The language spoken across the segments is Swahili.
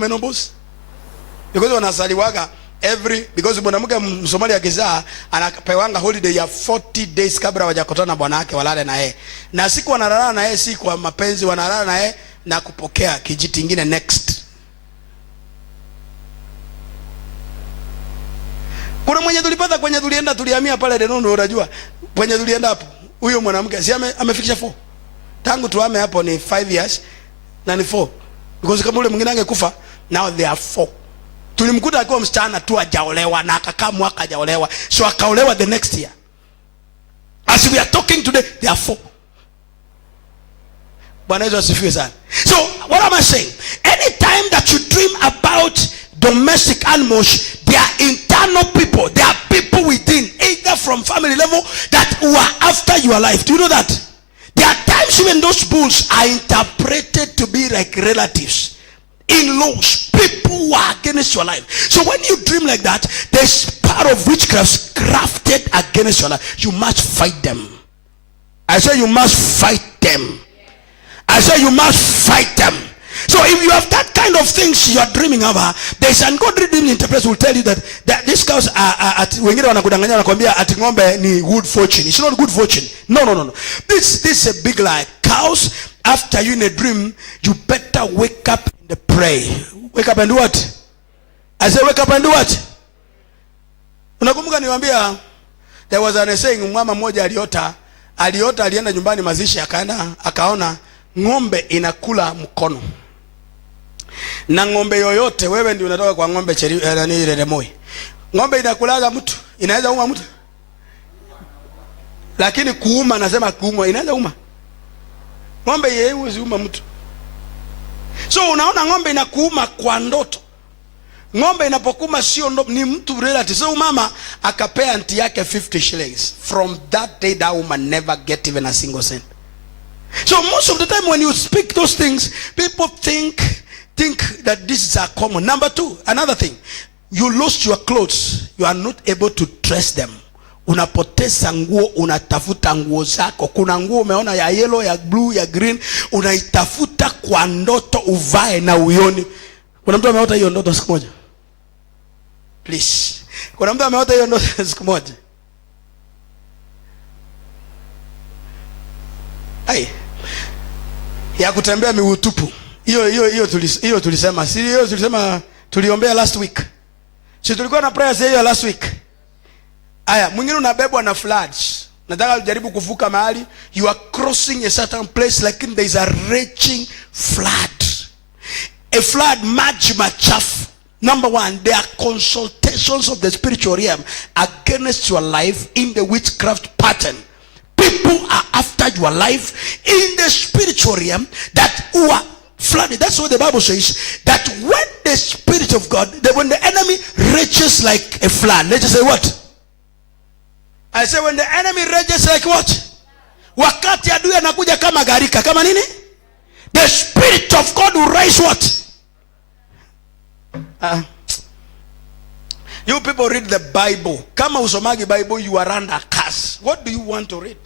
menopause. Because wanasaliwaga because mwanamke Msomali akizaa anapewanga holiday ya 40 days kabla hawajakutana na bwana wake walale na yeye. Na siku wanalala na yeye si kwa mapenzi, wanalala na yeye na kupokea kijiti kingine next. Kuna mwenye tulipata kwenye tulienda tulihamia pale Denono, unajua kwenye tulienda hapo, huyo mwanamke si amefikisha 4 tangu tuame hapo ni 5 years na ni 4, because kama ule mwingine angekufa now they are 4. Tulimkuta akiwa msichana tu hajaolewa na akakaa mwaka hajaolewa, so akaolewa the next year. As we are talking today they are 4. Bwana Yesu asifiwe sana. So what am I saying? Anytime that you dream about domestic animals, they are internal people. They are people within, either from family level that who are after your life. Do you know that? There are times when those bulls are interpreted to be like relatives, in-laws, people who are against your life. So when you dream like that, there's part of witchcraft crafted against your life. You must fight them. I say you must fight them. I say you must fight them. So if you have that kind of things you are dreaming about, there's an ungodly dream interpreter will tell you that these cows are at wengine wanakudanganya wanakuambia ati ng'ombe ni good fortune. It's not good fortune. No. This is a big lie. Cows, after you in a dream, you better wake up and pray. Wake up and do what? I say wake up and do what? Unakumbuka niwaambia there was an saying, mama mmoja alienda nyumbani mazishi, akaona ng'ombe inakula mkono. Na ng'ombe yoyote, wewe ndio unatoka kwa ng'ombe nani ile Remoi. Ng'ombe inakulaga mtu, inaweza uma mtu. Lakini kuuma, nasema kuuma inaweza uma. Ng'ombe yeye huwezi uma mtu. So unaona ng'ombe inakuuma kwa ndoto. Ng'ombe inapokuma sio ni mtu relative. So mama akapea anti yake 50 shillings. From that day that woman never get even a single cent. So most of the time when you speak those things, people think that this is a common. Number 2, another thing, you lost your clothes, you are not able to dress them. Unapoteza nguo, unatafuta nguo zako. Kuna nguo umeona ya yellow, ya blue, ya green, unaitafuta kwa ndoto uvae na uioni. Kuna mtu ameota hiyo ndoto siku moja? Please. Kuna mtu ameota hiyo ndoto siku moja? Ya kutembea miguu tupu. Hiyo tulisema. Si hiyo tulisema tuliombea last week. Si tulikuwa na prayer hiyo last week. Mwingine unabebwa na floods. Nataka ujaribu kuvuka mahali, you are crossing a certain place like there is a raging flood. A flood, maji machafu. Number 1, there are consultations of the spiritual realm against your life in the witchcraft pattern. People are after your life in the spiritual realm that who are flooded. That's what the Bible says, that when the Spirit of God, that when the enemy rages like a flood. Let's just say what? I say when the enemy rages like what? Wakati adui anakuja kama garika, kama nini? The Spirit of God will raise what? You people read the Bible. Kama usomagi Bible, you are under curse. What do you want to read?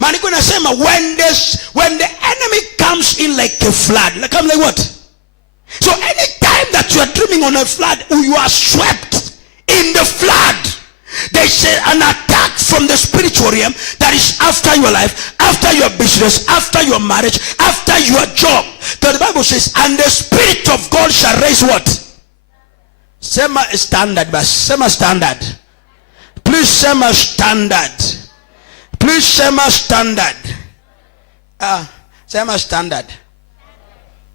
Maandiko inasema when the enemy comes in like a flood, like come like what? So anytime that you are dreaming on a flood, you are swept in the flood. They say an attack from the spiritual realm that is after your life, after your business, after your marriage, after your job. The Bible says, and the Spirit of God shall raise what? Sema standard, bas. Sema standard. Please sema standard. Please sema standard. Sema standard.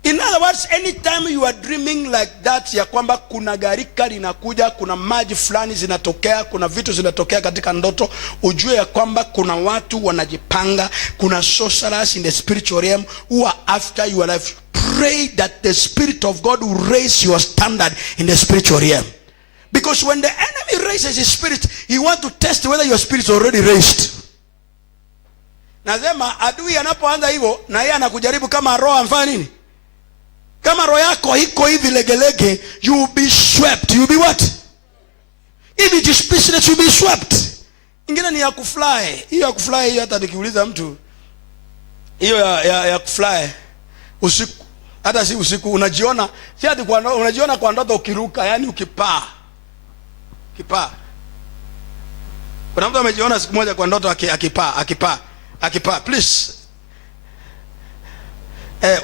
In other words, anytime you are dreaming like that, ya kwamba kuna garika linakuja, kuna maji fulani zinatokea, kuna vitu zinatokea katika ndoto, ujue ya kwamba kuna watu wanajipanga, kuna sorcerers in the spiritual realm who are after your life. Pray that the Spirit of God will raise your standard in the spiritual realm. Because when the enemy raises his spirit, he wants to test whether your spirit is already raised. Nasema adui anapoanza hivyo, na yeye anakujaribu kama roho amfanya nini? Kama roho yako iko hivi legelege, you will be swept. You will be what? If it is business, you will be swept. Ingine ni ya kufly. Hiyo ya kufly, hiyo hata nikiuliza mtu, hiyo ya kufly usiku, Hata si usiku unajiona, si ati kwa unajiona kwa ndoto ukiruka, yani ukipaa. Kipaa. Kuna mtu amejiona siku moja kwa ndoto akipaa. Please.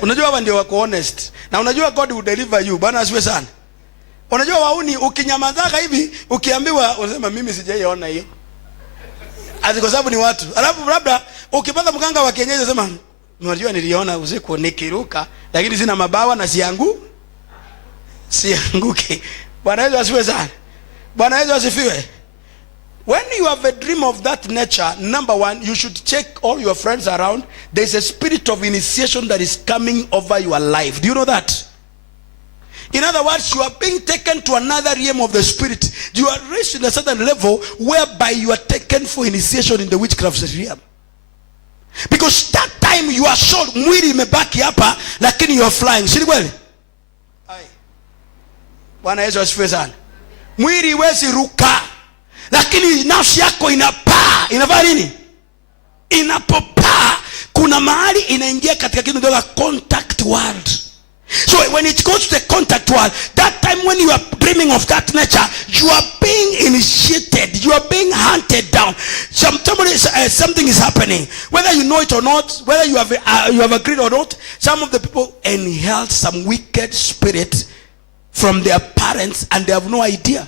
Unajua hapa ndio wako honest. Na unajua God will deliver you. Bwana asiwe sana. Unajua wauni ukinyamazaka hivi, ukiambiwa unasema mimi sijaiona hiyo. Ati kwa sababu ni watu. Alafu labda ukipata mganga wa kienyeji unasema unajua niliona usiku nikiruka lakini sina mabawa na sianguke. Bwana Yesu asifiwe sana. Bwana Yesu asifiwe. When you have a dream of that nature, number one, you should check all your friends around. There's a spirit of initiation that is coming over your life. Do you know that? In other words, you are being taken to another realm of the spirit. You are raised in a certain level whereby you are taken for initiation in the witchcraft realm. Because that time you are short, mwili imebaki hapa, lakini you are flying. Si kweli? Bwana Yesu asifiwe sana. Mwili huwezi ruka, lakini nafsi yako inapaa. Inafanya nini? Inapopaa, kuna mahali inaingia katika kitu kinaitwa contact world. So when it goes to the contact world, that time when you are dreaming of that nature, you are being initiated, you are being hunted down. Something is happening, whether you know it or not, whether you have agreed or not. Some of the people inhaled some wicked spirit from their parents and they have no idea.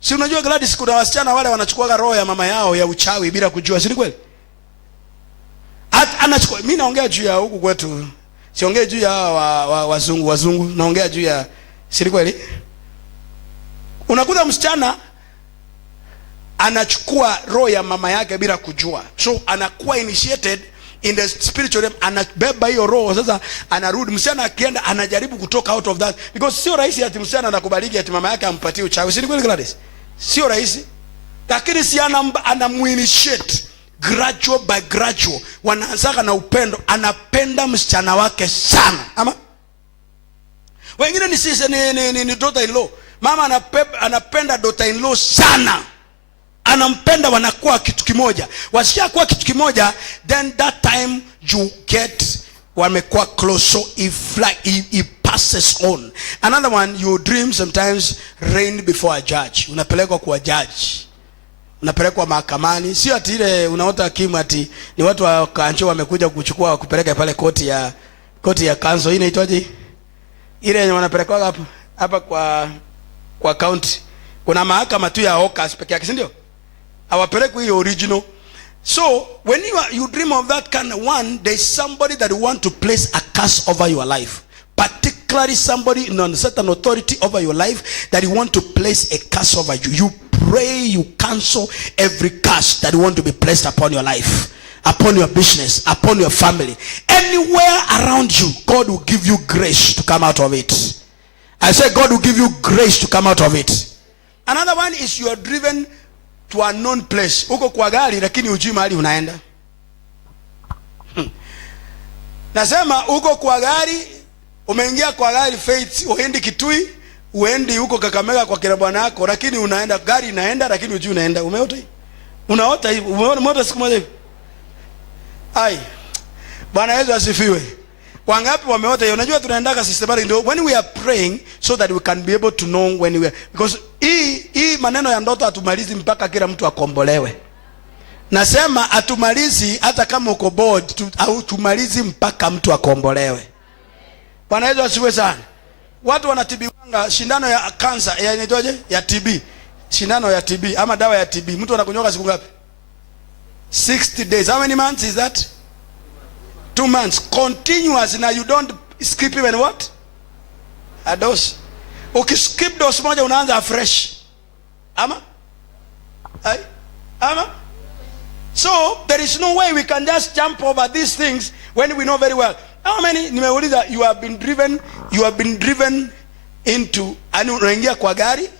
Si unajua Gladys, kuna wasichana wale wanachukua roho ya mama yao ya uchawi bila kujua, si kweli? Anachukua. Mimi naongea juu ya huku kwetu. Siongee juu ya wazungu, naongea juu ya, si kweli? Unakuta msichana anachukua roho ya mama yake bila kujua. So anakuwa initiated in the spiritual realm, anabeba hiyo roho. Sasa anarudi, msichana akienda anajaribu kutoka out of that, because sio rahisi ati msichana anakubaliki ati mama yake ampatie uchawi. Si kweli Gladys? Sio rahisi. Lakini si anamuinitiate gradual by gradual. Wanaanza na upendo, anapenda msichana wake sana. Ama wengine ni daughter in law. Mama anapenda daughter in law sana. Anampenda, wanakuwa kitu kimoja. Washakuwa kitu kimoja, then that time you get wamekuwa close, so he passes on. Another one, your dream sometimes reign before a judge. Unapelekwa kwa judge, unapelekwa mahakamani. Sio ati ile unaota hakimu ati ni watu wa kancho wamekuja kuchukua kupeleka pale koti ya kanzo. Hii inaitwaje? Ile yenye wanapelekwa hapa kwa county. Kuna mahakama tu ya Hawkers peke yake, si ndio? Hawapelekwi hiyo original. So when you dream of that kind of one, there's somebody that want to place a curse over your life, particularly somebody in a certain authority over your life that you want to place a curse over you. You pray, you cancel every curse that you want to be placed upon your life, upon your business, upon your family, anywhere around you. God will give you grace to come out of it. I say God will give you grace to come out of it. Another one is you are driven to a known place. Uko kwa gari lakini hujui mahali unaenda. Nasema uko kwa gari, umeingia kwa gari Faith, uendi Kitui, uendi huko Kakamega kwa kina bwana yako, lakini unaenda, gari inaenda lakini hujui unaenda. Umeota hivi? Unaota hivi? Umeota siku moja hivi? Ai. Bwana Yesu asifiwe. Wangapi wameota hiyo? Unajua tunaendaka systematic ndio when we are praying so that we can be able to know when we are, because hii maneno ya ndoto atumalizi mpaka kila mtu akombolewe. Nasema atumalizi hata kama uko bored, au tumalizi mpaka mtu akombolewe. Bwana Yesu asifiwe sana. Watu wanatibiwanga shindano ya cancer, ya inaitwaje? Ya TB. Shindano ya TB ama dawa ya TB. Mtu anakunyoka siku ngapi? 60 days. How many months is that? 2 months continuous, na you don't skip even what? A dose. Ukiskip dose moja unaanza afresh. Ama? So there is no way we can just jump over these things when we know very well. How many nimeuliza you have been driven into, ani unaingia kwa gari,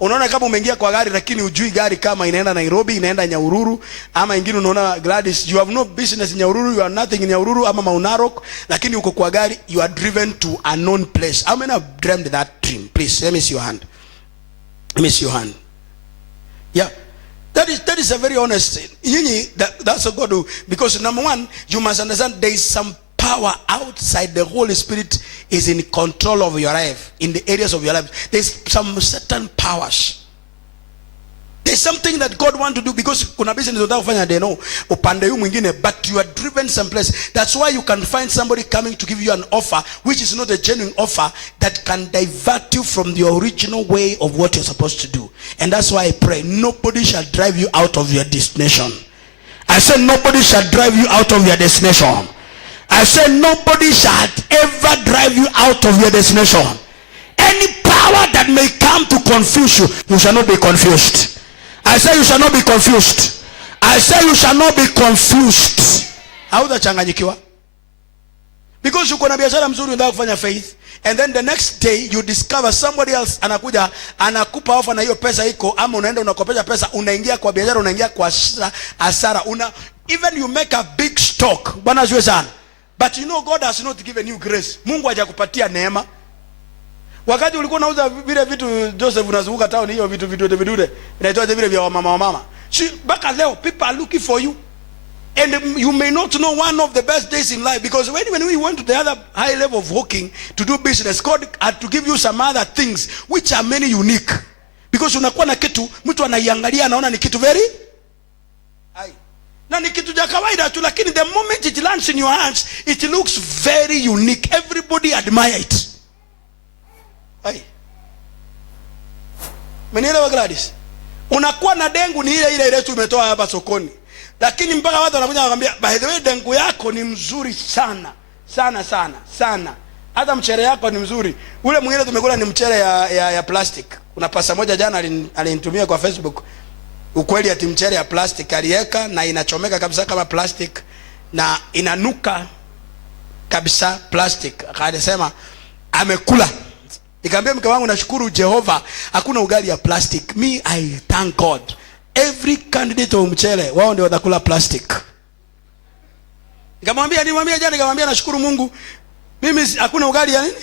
unaona kama umeingia kwa gari lakini hujui gari kama inaenda Nairobi, inaenda Nyahururu, ama ingine unaona Gladys, you have no business in Nyahururu, you are nothing in Nyahururu ama Mount Narok, lakini uko kwa gari, you are driven to a known place. How many have dreamed that dream? Please let me see your hand. Let me see your hand. Yeah. That is a very honest thing. That's a God who, because number one, you must understand there is some power power outside the Holy Spirit is in control of your life, in the areas of your life. There's some certain powers. There's something that God wants to do, because kuna business unataka kufanya deno upande huu mwingine, but you are driven someplace. That's why you can find somebody coming to give you an offer which is not a genuine offer, that can divert you from the original way of what you're supposed to do. And that's why I pray nobody shall drive you out of your destination. I said nobody shall drive you out of your destination. I said nobody shall ever drive you out of your destination. Any power that may come to confuse you, you shall not be confused. I say you shall not be confused. I say you shall not be confused. Hautachanganyikiwa. Because uko na biashara mzuri unataka kufanya faith, and then the next day you discover somebody else anakuja anakupa offer na hiyo pesa iko, ama unaenda unakopesha pesa, unaingia kwa biashara, unaingia kwa hasara, even you make a big stock. Bwana asiwe sana. But you know God has not given you grace. Mungu hajakupatia neema. Wakati ulikuwa unauza vile vitu Joseph unazunguka town hiyo vitu vidude inaitwa vile vya mama. Baka leo people are looking for you. And you may not know one of the best days in life, because when we went to the other high level of working to do business, God had to give you some other things which are many unique. Because unakuwa na kitu mtu anaiangalia anaona ni kitu very na ni kitu cha kawaida tu, lakini the moment it lands in your hands it looks very unique. Everybody admire it. Menielewa Gladys? Unakuwa na dengu ni ile tu umetoa hapa sokoni, lakini mpaka watu wanakuja wanakuambia by the way dengu yako ni mzuri sana sana. Hata mchele yako ni mzuri. Ule mwingine tumekula ni mchele ya plastic. Kuna pasa moja jana alinitumia kwa Facebook. Ukweli ati mchele ya plastic aliweka na inachomeka kabisa kama plastic na inanuka kabisa plastic. Akasema amekula. Nikamwambia mke wangu nashukuru Jehova hakuna ugali ya plastic. Me I thank God. Every candidate wa mchele wao ndio watakula plastic. Nikamwambia jana nashukuru Mungu mimi hakuna ugali ya nini?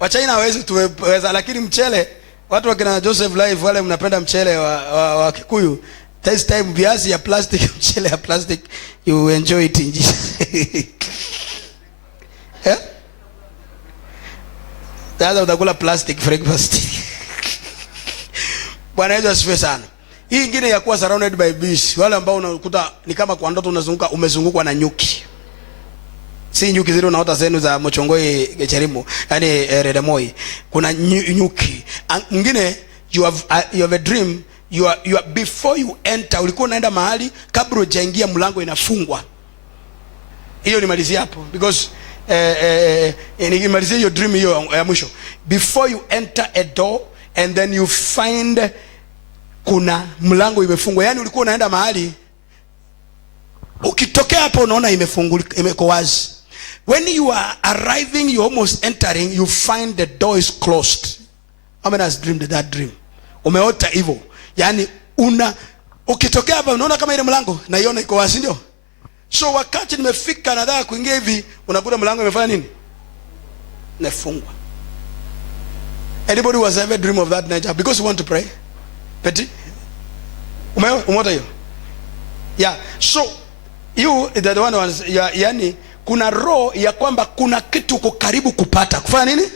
Wa China hawezi tuweza, lakini mchele watu wakina Joseph Live wale mnapenda mchele wa Kikuyu. This time viazi ya plastic, mchele ya plastic, you enjoy it in Jesus. Yeah? Sasa utakula plastic breakfast. Bwana Yesu asifiwe sana. Hii nyingine ya kuwa surrounded by bees, wale ambao unakuta ni kama kwa ndoto umezungukwa na nyuki. Si nyuki zile unaota zenu za Mochongoi Gecherimu, yani Redemoi. Kuna nyuki. Mwingine you have a dream, you are before you enter, ulikuwa unaenda mahali kabla hujaingia mlango inafungwa. Hiyo nimalizia hapo because nimalizia hiyo dream hiyo ya mwisho. Before you enter a door and then you find kuna mlango imefungwa. Yani ulikuwa unaenda mahali ukitokea hapo unaona imefungulika, imeko wazi. When you are arriving, you almost entering, you find the door is closed. How many has dreamed that dream? Umeota hivyo. Yani ukitokea hapa unaona kama ile mlango naiona iko wazi ndio? So wakati nimefika nataka kuingia hivi unakuta mlango imefanya nini? Imefungwa. Anybody was ever dream of that nature because you want to pray? Petit? Umeota hiyo? Yeah. So you the one was yani kuna roho ya kwamba kuna kitu uko karibu kupata. Kufanya nini?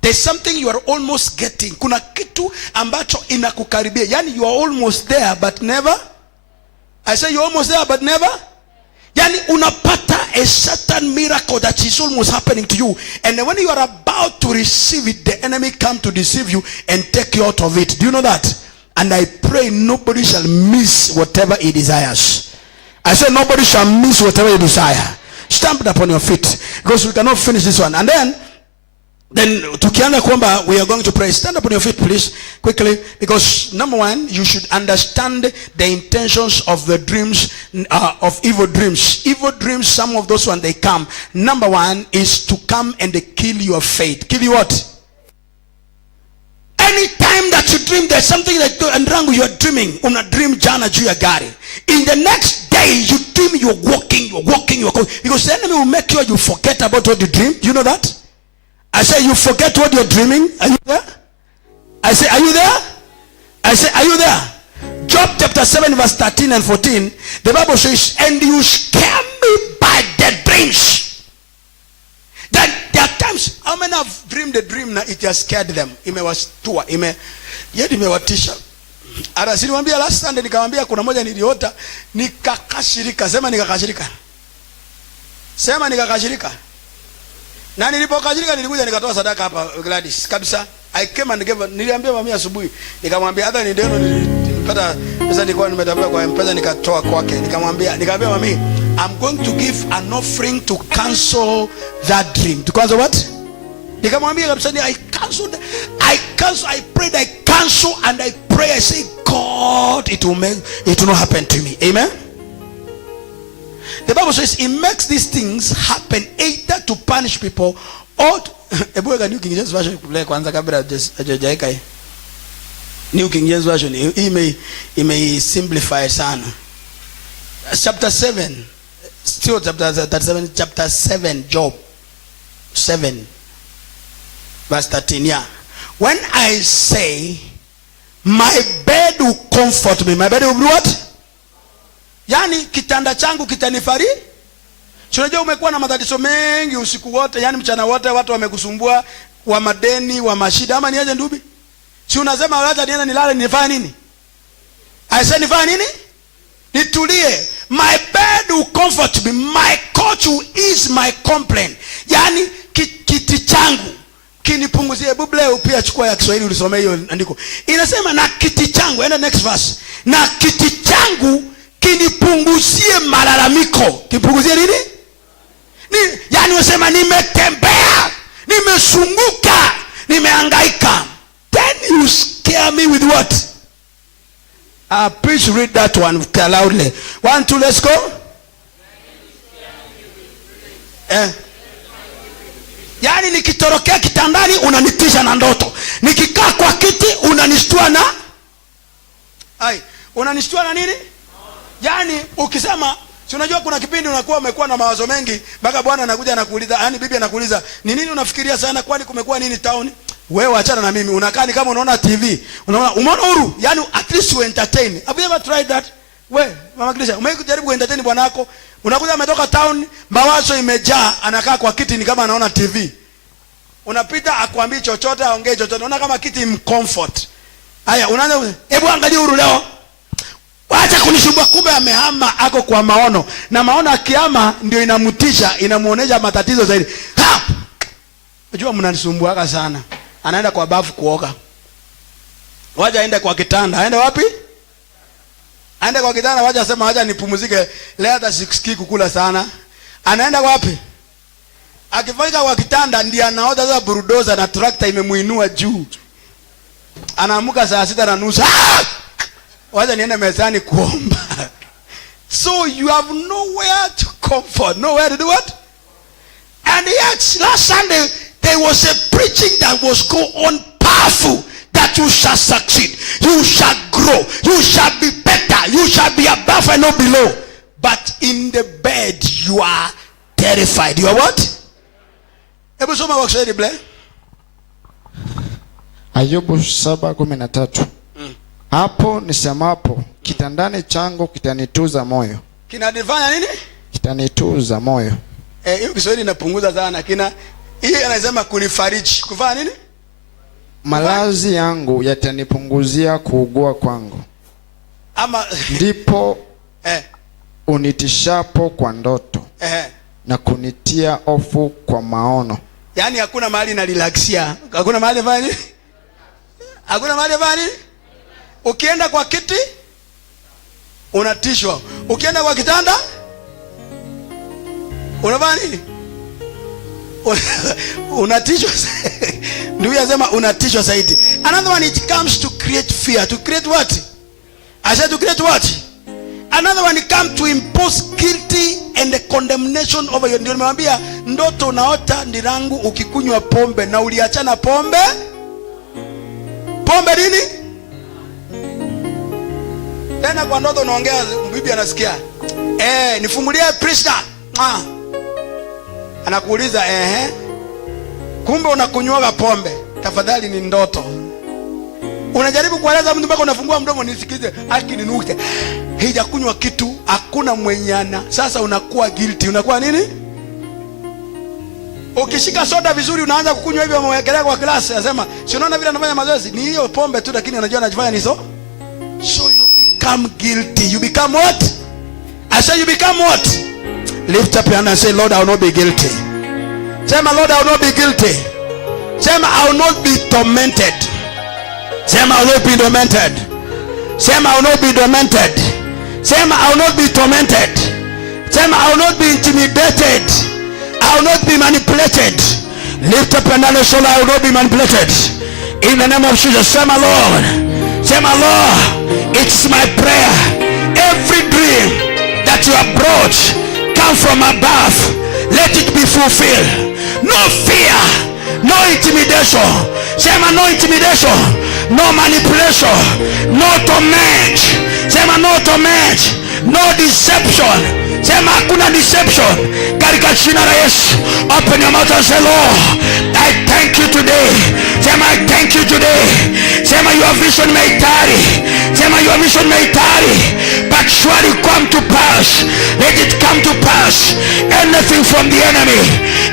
There's something you are almost getting. Kuna kitu ambacho inakukaribia. Yani you are almost there but never. I say you are almost there but never. Yani unapata a certain miracle that is almost happening to you. And when you are about to receive it, the enemy come to deceive you and take you out of it. Do you know that? And I pray nobody shall miss whatever he desires. I said nobody shall miss whatever you desire. Stand up on your feet because we cannot finish this one. And then tukianza kwamba we are going to pray. Stand up on your feet please quickly, because number one, you should understand the intentions of the dreams, of evil dreams. Evil dreams, some of those when they come, number one is to come and they kill your faith. Kill you what? Anytime that you dream, there's something like wrong with your dreaming. Una dream jana juu ya gari. In the next day, you dream you're walking. Because the enemy will make sure you forget about what you dream. Do you know that? I say you forget what you're dreaming. Are you there? I say, are you there? I say, are you there? Job chapter 7 verse 13 and 14. The Bible says, and you scare me by the dream. dreams. Then there are times, how many have dreamed a dream na it has scared them? Imewashtua, imewatisha. Ara siniwaambia last Sunday, nikamwambia kuna moja niliota nikakashirika. Sema nikakashirika. Sema nikakashirika. Na nilipokashirika nilikuja nikatoa sadaka hapa Gladys kabisa. I came and gave, niliambia mami asubuhi, nikamwambia hata ni ndio nilipata pesa, nilikuwa nimetafuta kwa M-Pesa nikatoa kwake. Nikamwambia mami, I'm going to give an offering to cancel that dream. To cancel what? Nikamwambia kabisa, I prayed, I cancel, and I pray, I say, God, it will not happen to me. Amen. The Bible says it makes these things happen either to punish people or New King James Version kwanza kabla hajajaika hii. New King James Version ime simplify sana. Chapter 7, still chapter 37, chapter 7, Job 7 verse 13. Yeah. When I say my bed will comfort me, my bed will be what? Yani kitanda changu kitanifari. Unajua umekuwa na matatizo mengi usiku wote, yani mchana wote watu wamekusumbua, wa madeni, wa mashida, ama niaje ndubi? Si unasema wacha nienda nilale nifanye nini? I say nifanye nini? Nitulie. My bed will comfort me, my couch will ease my complaint. Yani kiti changu kinipunguzie. Biblia upia chukua ya Kiswahili ulisomea hiyo andiko. Inasema na kiti changu, enda next verse. Na kiti changu kinipunguzie malalamiko. Kipunguzie nini? Yani unasema nimetembea, nimesunguka, nimehangaika. Then you scare me with what? Please read that one loudly. 1, 2, let's go. Yani nikitorokea kitandani unanitisha na ndoto. Nikikaa kwa kiti unanishtua na unanishtua na nini? Yani ukisema, si unajua kuna kipindi unakuwa umekuwa na mawazo mengi mpaka Bwana anakuja anakuuliza, yani bibi anakuuliza, "Ni nini unafikiria sana, kwani kumekuwa nini town?" Wewe achana na mimi, unakaa ni kama unaona TV. Umeona huru? Yani at least you entertain. Have you ever tried that? Mama Krisha, umejaribu kuentertain bwana wako? Unakuja ametoka town, mawazo imejaa, anakaa kwa kiti ni kama anaona TV. Unapita akwambii chochote, aongee chochote. Unaona kama kiti imcomfort. Haya, unaanza, "Hebu angalia huru leo." Wacha kunisumbua, kumbe amehama, ako kwa maono. Na maono akihama ndio inamutisha, inamuonesha matatizo zaidi. Unajua mnanisumbuaka sana. Anaenda kwa bafu kuoga. Wacha aende kwa kitanda. Aende wapi? Aende kwa kitanda, wacha asema wacha nipumzike. Leo hata sisikii kukula sana. Anaenda wapi? Akifika kwa kitanda ndio anaota za bulldozer na tractor imemuinua juu. Anaamuka saa 6:30. Wacha niende mezani kuomba. So you have nowhere to comfort, nowhere to do what? And yet last Sunday there was a preaching that was go on powerful, that you shall succeed, you shall grow, you shall be better, you shall be above and not below. But in the bed you are terrified. You are what? Hebu soma kwa Kiswahili Biblia. Ayubu 7:13. Hapo nisemapo kitandani changu kitanituza moyo. Kinadifanya nini? Kitanituza moyo. Hiyo Kiswahili inapunguza sana. Hii anasema kunifariji. Kufanya nini? Malazi yangu yatanipunguzia kuugua kwangu. Ama ndipo unitishapo kwa ndoto. Na kunitia hofu kwa maono. Yani hakuna mahali na relaxia. Hakuna mahali fanya nini? Hakuna mahali fanya nini? Ukienda kwa kiti unatishwa. Ukienda kwa kitanda unafanya nini? Unatishwa. Ndio yasema unatishwa zaidi. Another one, it comes to create fear. To create what? I said to create what? Another one, it comes to impose guilty and the condemnation over you. Ndio nimewambia ndoto unaota ndirangu ukikunywa pombe na uliachana pombe. Pombe nini? Tena kwa ndoto unaongea, bibi anasikia. Nifungulie prisoner. Anakuuliza kumbe unakunywa pombe. Tafadhali ni ndoto. Unajaribu kueleza mtu mpaka unafungua mdomo nisikize, haki ninukte. Haijakunywa kitu, hakuna mwenyana. Sasa unakuwa guilty. Unakuwa nini? Ukishika soda vizuri unaanza kukunywa hivyo, umewekelea kwa glasi, anasema si unaona vile anafanya mazoezi, ni hiyo pombe tu, lakini unajua anajifanya ni so you become guilty. You become what? I say you become what? Lift up your hand and say, Lord, I will not be guilty. Sema, Lord, I will not be guilty. Sema, I will not be tormented. Sema, I will not be tormented. Sema, I will not be tormented. Sema, I will not be tormented. Sema, I will not be intimidated. I will not be manipulated. Lift up your hand and say, I will not be manipulated. In the name of Jesus. Sema, Lord. Sema, Lord, it's my prayer. Every dream that you have brought come from above. Let it be fulfilled. No fear, no intimidation. Sema, no intimidation, no manipulation, no torment. Sema, no torment, no deception. Sema, hakuna deception katika jina la Yesu. Open your mouth and say, Lord, I thank you today. Sema, I thank you today. Sema, your vision may tarry. Sema, your vision may tarry, but surely come to pass. Let it come to pass. Anything from the enemy,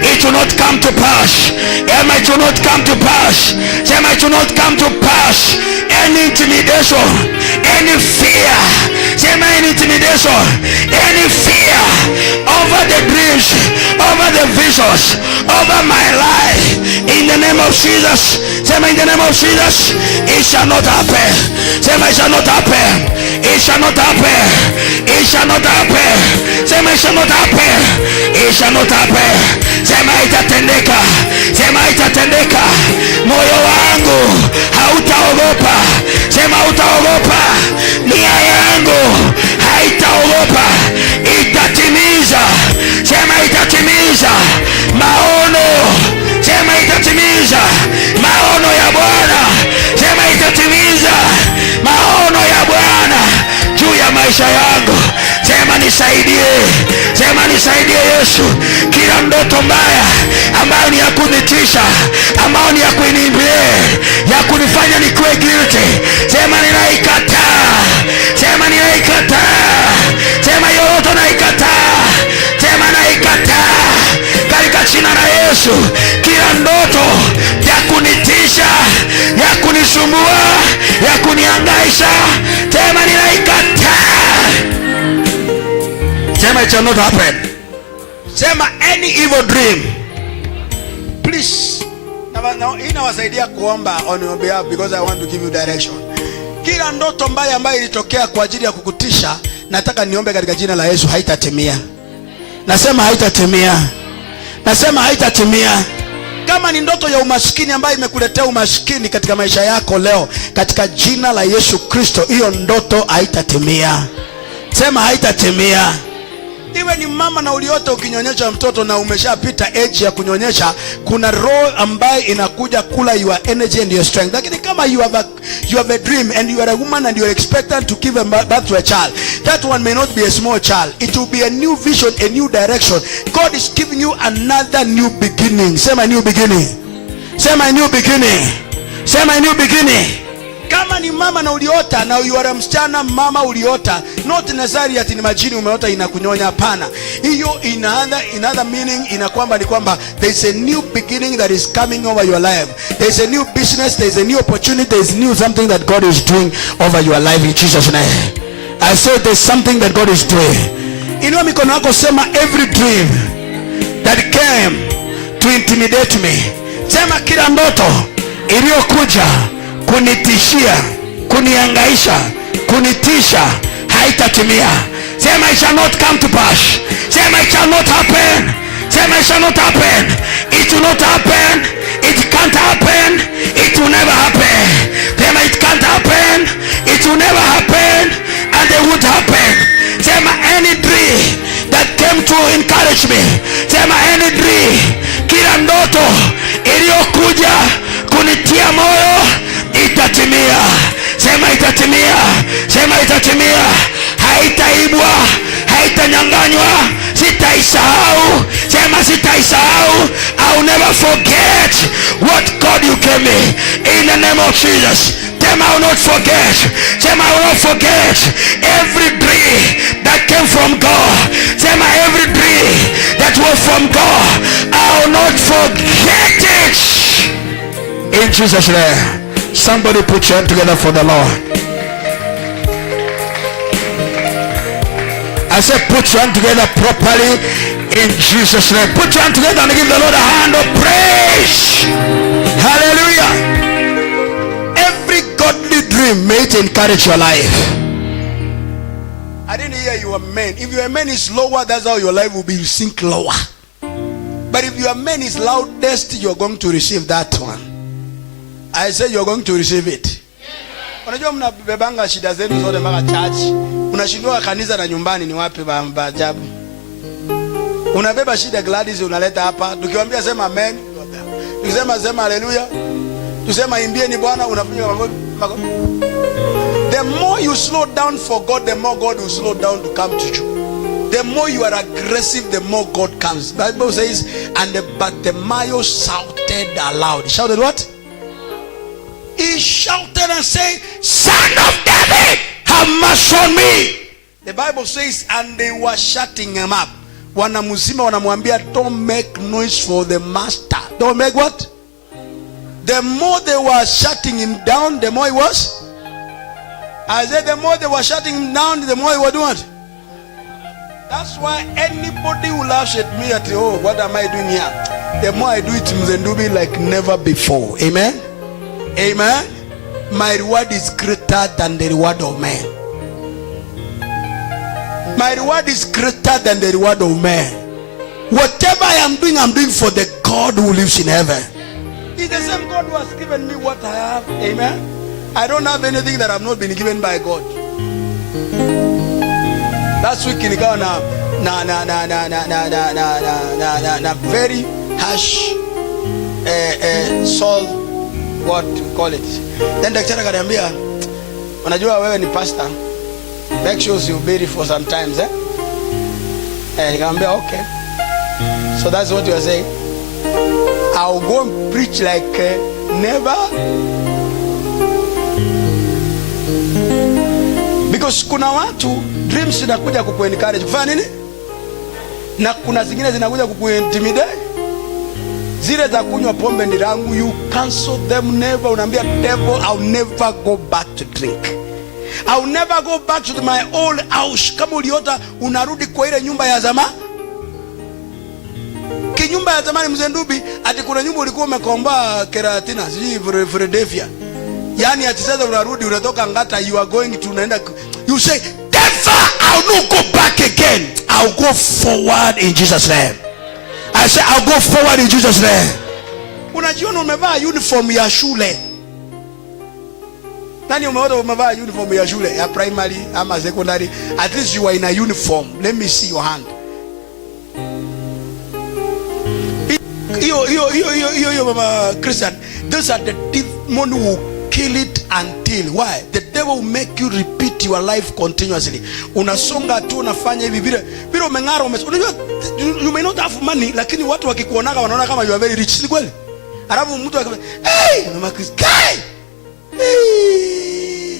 it will not come to pass. Sema, it will not come to pass. Sema, it will not come to pass. Any intimidation, any fear. Sema, any intimidation, any fear over the dreams, over the visions, over my life, in the name of Jesus. Sema, in the name of Jesus, it shall not happen. Sema, it shall not happen. It shall not happen. It shall not happen. Sema, it shall not happen. It shall not happen. Sema, itatendeka. Sema, itatendeka. Moyo wangu hautaogopa. Sema, hautaogopa. Nia yangu haitaogopa. Itatimiza. Sema, itatimiza maono. Sema, itatimiza maono ya Bwana. Sema, itatimiza maono ya Bwana juu ya maisha yangu. Sema, nisaidie. Sema, nisaidie Yesu. Kila ndoto mbaya ambayo ni ya kunitisha, ambayo ni ya kuniimbia, ya kunifanya nikuwe guilty, sema, ninaikataa. Sema, ninaikataa. Sema, yote naikataa. Sema, naikataa katika jina la Yesu. Kila ndoto ya kunitisha, ya kunisumbua, ya kunihangaisha, sema, ninaikataa. Sema, it shall not happen. Sema, any evil dream, please. Inawasaidia kuomba on your behalf because I want to give you direction. Kila ndoto mbaya ambayo ilitokea kwa ajili ya kukutisha, nataka niombe katika jina la Yesu, haitatimia. Nasema haitatimia. Nasema haitatimia. Kama ni ndoto ya umaskini ambayo imekuletea umaskini katika maisha yako leo, katika jina la Yesu Kristo, hiyo ndoto haitatimia. Sema, haitatimia. Iwe ni mama na uliota ukinyonyesha mtoto na umeshapita age ya kunyonyesha, kuna roho ambayo inakuja kula your energy and your strength. Lakini kama you have a dream and you are a woman and you are expectant to give birth to a child, that one may not be a small child. It will be a new vision, a new direction. God is giving you another new beginning. Sema, a new beginning. Sema, a new beginning. Sema, a new beginning. Kama ni mama na uliota na you are msichana mama uliota, not necessarily ati ni majini umeota inakunyonya, hapana. Hiyo in another meaning ina kwamba ni kwamba there is a new beginning that is coming over your life. There is a new business, there is a new opportunity, there is new something that God is doing over your life in Jesus name. I said there is something that God is doing. Inua mikono yako, sema, every dream that came to intimidate me. Sema, kila ndoto iliyokuja kunitishia, kunihangaisha, kunitisha, haitatimia. Sema, it shall not come to pass. Sema, it shall not happen. Sema, it shall not happen. It will not happen. It can't happen. It will never happen. Sema, it can't happen. It will never happen. And it won't happen. Sema, any dream that came to encourage me. Sema, any dream, kila ndoto iliyokuja kunitia moyo, itatimia. Sema, itatimia. Sema, itatimia. Haitaibwa, haitanyanganywa, sitaisahau. Sema, sitaisahau. I will never forget what God you gave me. In the name of Jesus. Sema, I will not forget. Sema, I will not forget every dream that came from God. Sema, every dream that was from God, I will not forget it. In Jesus' name. Somebody put your hand together for the Lord. I said put your hand together properly in Jesus' name. Put your hand together and give the Lord a hand of praise. Hallelujah. Every godly dream may it encourage your life. I didn't hear you are men. If your man is lower, that's how your life will be sink lower. But if your man is loudest, you're going to receive that one. I said you're going to receive it. Unajua mnabebanga shida zenu zote mpaka church. Unashindwa kanisa na nyumbani ni wapi ajabu. Unabeba shida Gladys unaleta hapa. Tukiwaambia sema amen. Tukisema sema hallelujah. Tusema imbieni Bwana unafanya magoti. The more you slow down for God, the more God will slow down to come to you. The more you are aggressive, the more God comes. The Bible says, but Bartimaeus shouted aloud. He shouted what? He shouted and said, Son of David, have mercy on me. The Bible says, and they were shutting him up. Wanamuzima wanamwambia, don't make noise for the master. Don't make what? The more they were shutting him down, the more he was. I said, the more they were shutting him down, the more he was doing it. That's why anybody who laughs at me at, oh, what am I doing here? The more I do it, Mzendubi like never before. Amen. Amen. My reward is greater than the reward of man. My reward is greater than the reward of man. Whatever I am doing, I'm doing for the God who lives in heaven. It's the same God who has given me what I have. Amen. I don't have anything that I've not been given by God. Last week nikawa na very harsh soul. What to call it. Then daktari akaniambia, unajua wewe ni pastor, make sure you bury for some times, nikamwambia okay. So that's what you are saying. I'll go and preach like never. Because kuna watu dreams zinakuja kukuencourage kufanya nini? Na kuna zingine zinakuja kukuintimidate. Zile za kunywa pombe ni rangu, you cancel them. Never. Unaambia devil, I'll never go back to drink. I'll never go back to my old house. Kama uliota unarudi kwa ile nyumba ya zamani. Kinyumba ya zamani Mzendubi, ati kuna nyumba ulikuwa umekomba Keratina, sijui Philadelphia. Yani ati sasa unarudi unatoka Ngata, you are going to unaenda, you say devil, I'll not go back again. I'll go forward in Jesus' name. I say I'll go forward in Jesus' name. Unajiona umevaa uniform ya shule. Nani umeona umevaa uniform ya shule ya primary ama secondary? At least you are in a uniform. Let me see your hand. Yo, Mama Christian. Those are the demon who will kill it until. Why? The devil will make you repeat your life continuously. Unasonga tu unafanya hivi vile umeng'ara unajua you may not have money, lakini watu wakikuonaga wanaona kama you are very rich. Si kweli? Alafu mtu akasema, "Hey, Mama Christian, hey,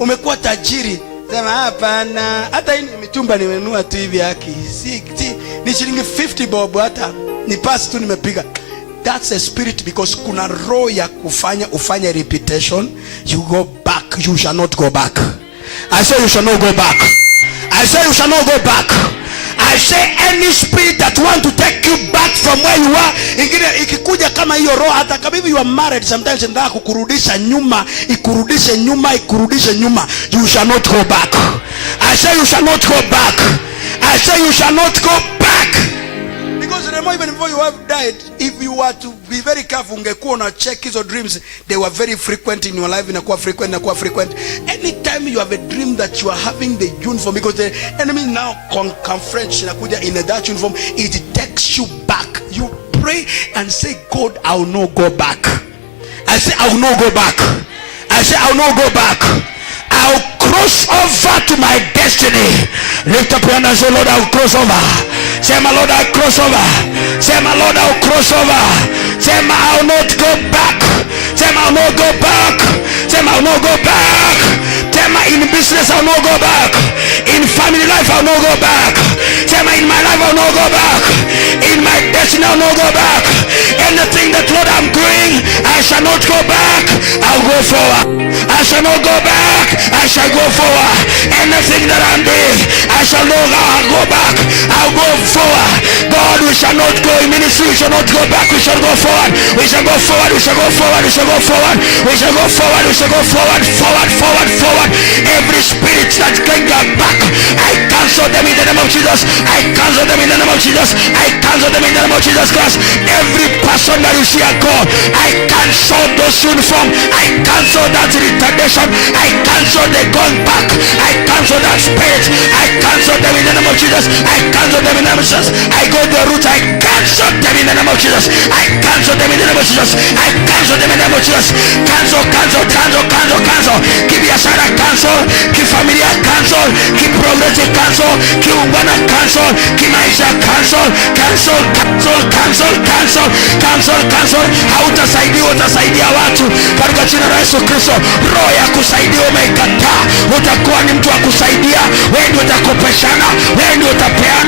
umekuwa tajiri." Sema hapana, hata hii mitumba nimenunua tu hivi haki. Si ni shilingi 50 bob, hata ni pass tu nimepiga. That's a spirit, because kuna roho ya kufanya ufanye repetition. You go back, you shall not go back. I say you shall not go back. I say you shall not go back. I say any spirit that want to take you back from where you are, ingine ikikuja kama hiyo roho, hata kama you are married, sometimes ndio kukurudisha nyuma, ikurudishe nyuma, you shall not go back. I say you shall not go back. I say you shall not go back. Because remember, even before you have died, if you were to be very careful, ungekuwa na check hizo dreams, they were very frequent in your life, inakuwa frequent. Anytime you have a dream that you are having the uniform, because the enemy now confronts inakuja in that uniform, it takes you back. You pray and say, God, I will not go back. I say I will not go back. I say I will not go back. I'll cross over to my destiny. Lift up your hand and say, Lord, I'll cross over. Say, my Lord, I'll cross over. Say, my Lord, I'll cross over. Say, I'll not go back. Say, I'll not go back. Sema, I'll not go back. Sema, in business I'll not go back. In family life I'll not go back. Sema, in my life I'll not go back. In my destiny I'll not go back. Anything that Lord I'm doing, I shall not go back. I'll go forward. I shall not go back. I shall go forward. Anything that I'm doing, I shall not go back. I'll go forward. God, we shall not go in ministry. We shall not go back. We shall go forward. We shall go forward. We shall go forward. We shall go forward. We shall go forward. We shall go forward. Forward, forward, forward. Every spirit that's going back, I cancel them in the name of Jesus. I cancel them in the name of Jesus. I cancel them in the name of Jesus Christ. Every person that you see a God, I cancel those uniform. I cancel that retardation. I cancel the going back. I cancel that spirit. I cancel them in the name of Jesus. I cancel them in the name of Jesus. I go the root. I cancel them in the name of Jesus. I cancel them in the name of Jesus. I cancel them in the name of Jesus. Cancel, cancel, cancel, cancel, cancel. Keep your side cancel. Keep familiar cancel. Keep progressive cancel. Keep ungana cancel. Keep maisha cancel. Cancel, cancel, cancel, cancel, cancel, cancel. Hautasaidia, utasaidia watu katika jina la Yesu Kristo. Roho ya kusaidia umeikataa. Utakuwa ni mtu wa kusaidia. Wewe ndio utakopeshana. Wewe ndio utapeana.